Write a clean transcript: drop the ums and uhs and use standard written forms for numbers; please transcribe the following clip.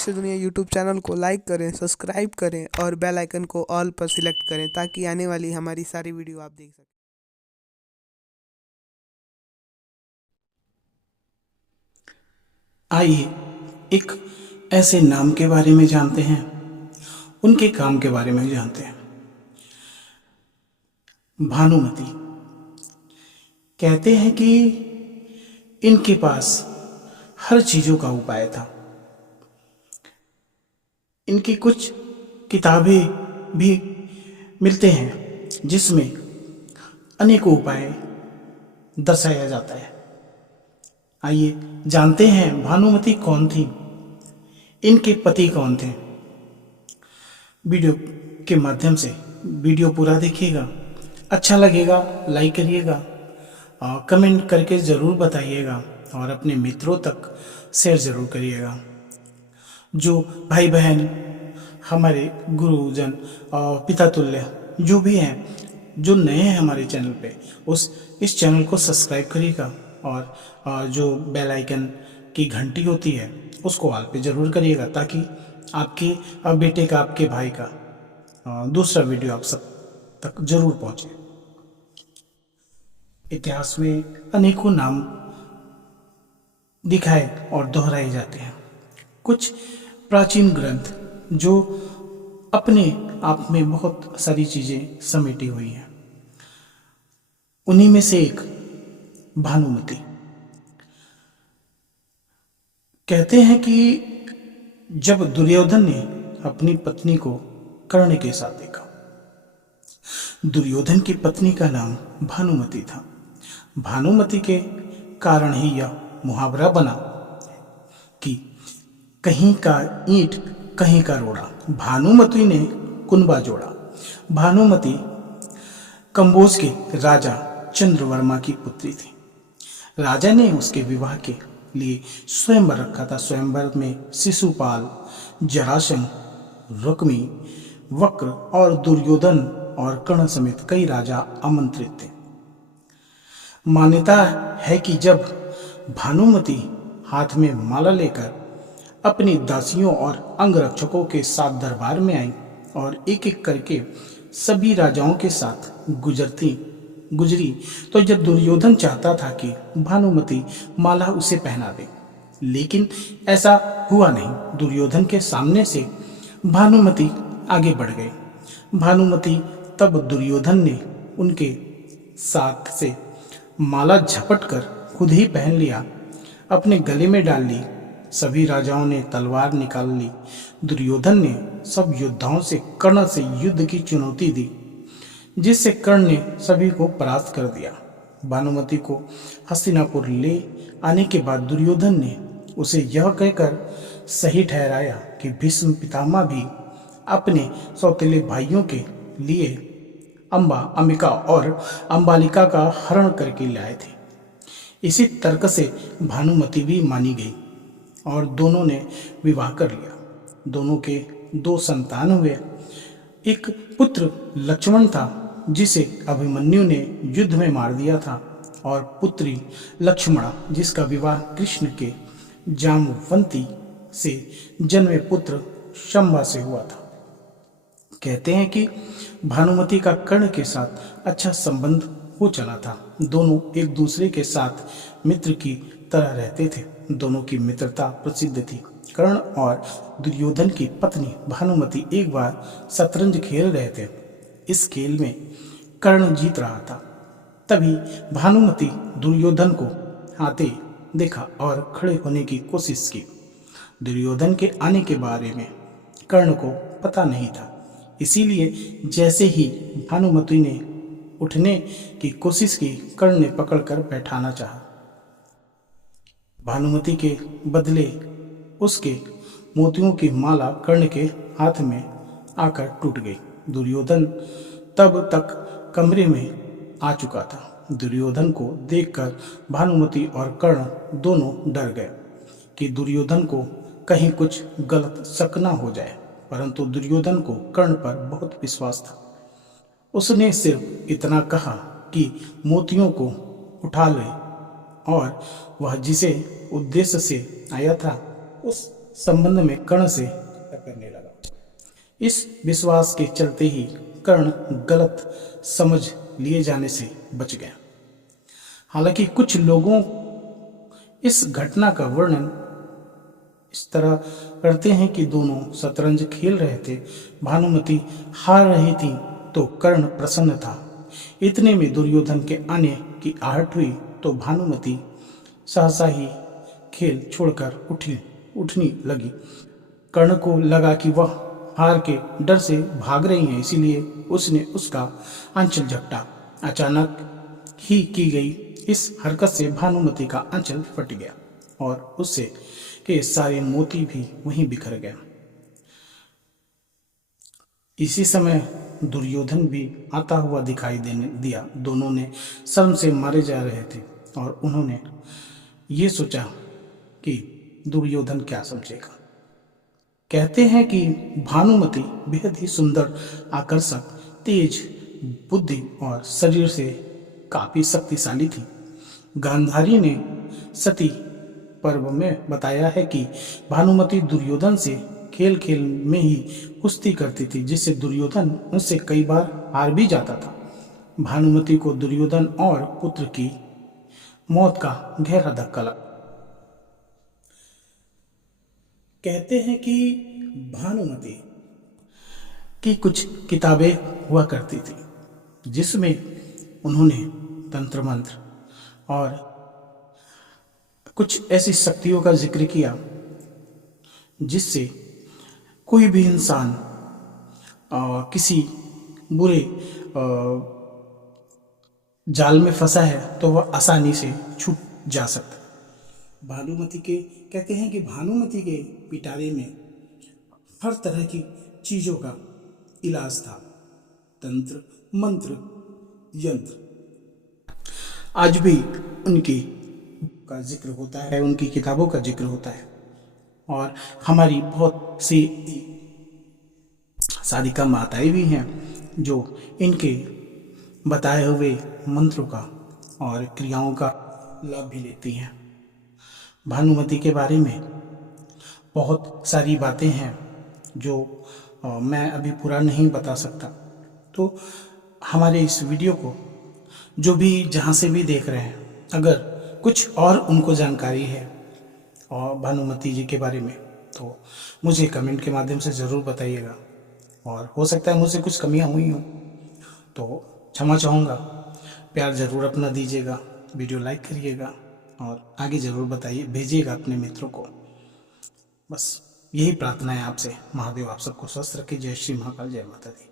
देश से दुनिया यूट्यूब चैनल को लाइक करें, सब्सक्राइब करें और बेल आइकन को ऑल पर सिलेक्ट करें ताकि आने वाली हमारी सारी वीडियो आप देख सकें। आइए एक ऐसे नाम के बारे में जानते हैं, उनके काम के बारे में जानते हैं। भानुमति कहते हैं कि इनके पास हर चीज़ों का उपाय था। इनकी कुछ किताबें भी मिलते हैं जिसमें अनेकों उपाय दर्शाया जाता है। आइए जानते हैं भानुमति कौन थी, इनके पति कौन थे। वीडियो के माध्यम से वीडियो पूरा देखिएगा, अच्छा लगेगा लाइक करिएगा और कमेंट करके ज़रूर बताइएगा और अपने मित्रों तक शेयर ज़रूर करिएगा। जो भाई बहन हमारे गुरुजन और पिता तुल्य जो भी हैं, जो नए हैं हमारे चैनल पे, इस चैनल को सब्सक्राइब करिएगा और जो बेल आइकन की घंटी होती है उसको ऑल पे ज़रूर करिएगा ताकि आपके बेटे का, आपके भाई का दूसरा वीडियो आप सब तक जरूर पहुंचे। इतिहास में अनेकों नाम दिखाए और दोहराए जाते हैं। कुछ प्राचीन ग्रंथ जो अपने आप में बहुत सारी चीज़ें समेटी हुई हैं, उन्हीं में से एक भानुमति। कहते हैं कि जब दुर्योधन ने अपनी पत्नी को कर्ण के साथ देखा, दुर्योधन की पत्नी का नाम भानुमति था। भानुमति के कारण ही यह मुहावरा बना कि कहीं का ईंट कहीं का रोड़ा, भानुमति ने कुनबा जोड़ा। भानुमति कंबोज के राजा चंद्रवर्मा की पुत्री थी। राजा ने उसके विवाह के लिए स्वयंवर रखा था। स्वयंवर में शिशुपाल, जरासंध, रुक्मी, वक्र और दुर्योधन और कर्ण समेत कई राजा आमंत्रित थे। मान्यता है कि जब भानुमति हाथ में माला लेकर अपनी दासियों और अंगरक्षकों के साथ दरबार में आई और एक एक करके सभी राजाओं के साथ गुजरी, तो जब दुर्योधन चाहता था कि भानुमति माला उसे पहना दे, लेकिन ऐसा हुआ नहीं। दुर्योधन के सामने से भानुमति आगे बढ़ गई। भानुमति तब दुर्योधन ने उनके साथ से माला झपट कर खुद ही पहन लिया, अपने गले में डाल ली। सभी राजाओं ने तलवार निकाल ली। दुर्योधन ने सब योद्धाओं से कर्ण से युद्ध की चुनौती दी, जिससे कर्ण ने सभी को परास्त कर दिया। भानुमति को हस्तिनापुर ले आने के बाद दुर्योधन ने उसे यह कहकर सही ठहराया कि भीष्म पितामह भी अपने सौतेले भाइयों के लिए अंबिका और अंबालिका का हरण करके लाए थे। इसी तर्क से भानुमति भी मानी गई और दोनों ने विवाह कर लिया। दोनों के 2 संतान हुए। एक पुत्र लक्ष्मण था जिसे अभिमन्यु ने युद्ध में मार दिया था, और पुत्री लक्ष्मणा जिसका विवाह कृष्ण के जामवंती से जन्मे पुत्र शंभा से हुआ था। कहते हैं कि भानुमति का कर्ण के साथ अच्छा संबंध हो चला था। दोनों एक दूसरे के साथ मित्र की तरह रहते थे। दोनों की मित्रता प्रसिद्ध थी। कर्ण और दुर्योधन की पत्नी भानुमति एक बार शतरंज खेल रहे थे। इस खेल में कर्ण जीत रहा था। तभी भानुमति दुर्योधन को आते देखा और खड़े होने की कोशिश की। दुर्योधन के आने के बारे में कर्ण को पता नहीं था, इसीलिए जैसे ही भानुमति ने उठने की कोशिश की, कर्ण ने पकड़कर बैठाना चाहा। भानुमति के बदले उसके मोतियों की माला कर्ण के हाथ में आकर टूट गई। दुर्योधन तब तक कमरे में आ चुका था। दुर्योधन को देखकर भानुमति और कर्ण दोनों डर गए कि दुर्योधन को कहीं कुछ गलत शक न हो जाए, परंतु दुर्योधन को कर्ण पर बहुत विश्वास था। उसने सिर्फ इतना कहा कि मोतियों को उठा ले, और वह जिसे उद्देश्य से आया था उस संबंध में कर्ण से टकरने लगा। इस विश्वास के चलते ही कर्ण गलत समझ लिए जाने से बच गया। हालांकि कुछ लोगों इस घटना का वर्णन इस तरह करते हैं कि दोनों शतरंज खेल रहे थे, भानुमति हार रही थी तो कर्ण प्रसन्न था। इतने में दुर्योधन के आने की आहट हुई तो भानुमति सहसा ही खेल छोड़कर उठने लगी। कर्ण को लगा कि वह हार के डर से भाग रही हैं, इसीलिए उसने उसका आंचल झपटा। अचानक ही की गई इस हरकत से भानुमति का आंचल फट गया और उससे के सारे मोती भी वहीं बिखर गया। इसी समय दुर्योधन भी आता हुआ दिखाई देने दिया। दोनों ने शर्म से मारे जा रहे थे और उन्होंने ये सोचा कि दुर्योधन क्या समझेगा। कहते हैं कि भानुमति बेहद ही सुंदर, आकर्षक, तेज बुद्धि और शरीर से काफी शक्तिशाली थी। गांधारी ने सती पर्व में बताया है कि भानुमति दुर्योधन से खेल खेल में ही कुश्ती करती थी, जिससे दुर्योधन उससे कई बार हार भी जाता था। भानुमति को दुर्योधन और पुत्र की मौत का गहरा धक्का लगा। कहते हैं कि भानुमति की कुछ किताबें हुआ करती थी जिसमें उन्होंने तंत्र मंत्र और कुछ ऐसी शक्तियों का जिक्र किया जिससे कोई भी इंसान किसी बुरे जाल में फंसा है तो वह आसानी से छूट जा सकता। भानुमति के कहते हैं कि भानुमति के पिटारे में हर तरह की चीजों का इलाज था, तंत्र, मंत्र, यंत्र। आज भी उनकी का जिक्र होता है, उनकी किताबों का जिक्र होता है और हमारी बहुत सी साधिका माताएं भी हैं जो इनके बताए हुए मंत्रों का और क्रियाओं का लाभ भी लेती हैं। भानुमति के बारे में बहुत सारी बातें हैं जो मैं अभी पूरा नहीं बता सकता। तो हमारे इस वीडियो को जो भी जहाँ से भी देख रहे हैं, अगर कुछ और उनको जानकारी है और भानुमति जी के बारे में तो मुझे कमेंट के माध्यम से ज़रूर बताइएगा। और हो सकता है मुझसे कुछ कमियां हुई हों तो क्षमा चाहूँगा। प्यार ज़रूर अपना दीजिएगा, वीडियो लाइक करिएगा और आगे ज़रूर बताइए, भेजिएगा अपने मित्रों को। बस यही प्रार्थना है आपसे। महादेव आप सबको स्वस्थ रखे। जय श्री महाकाल, जय माता दी।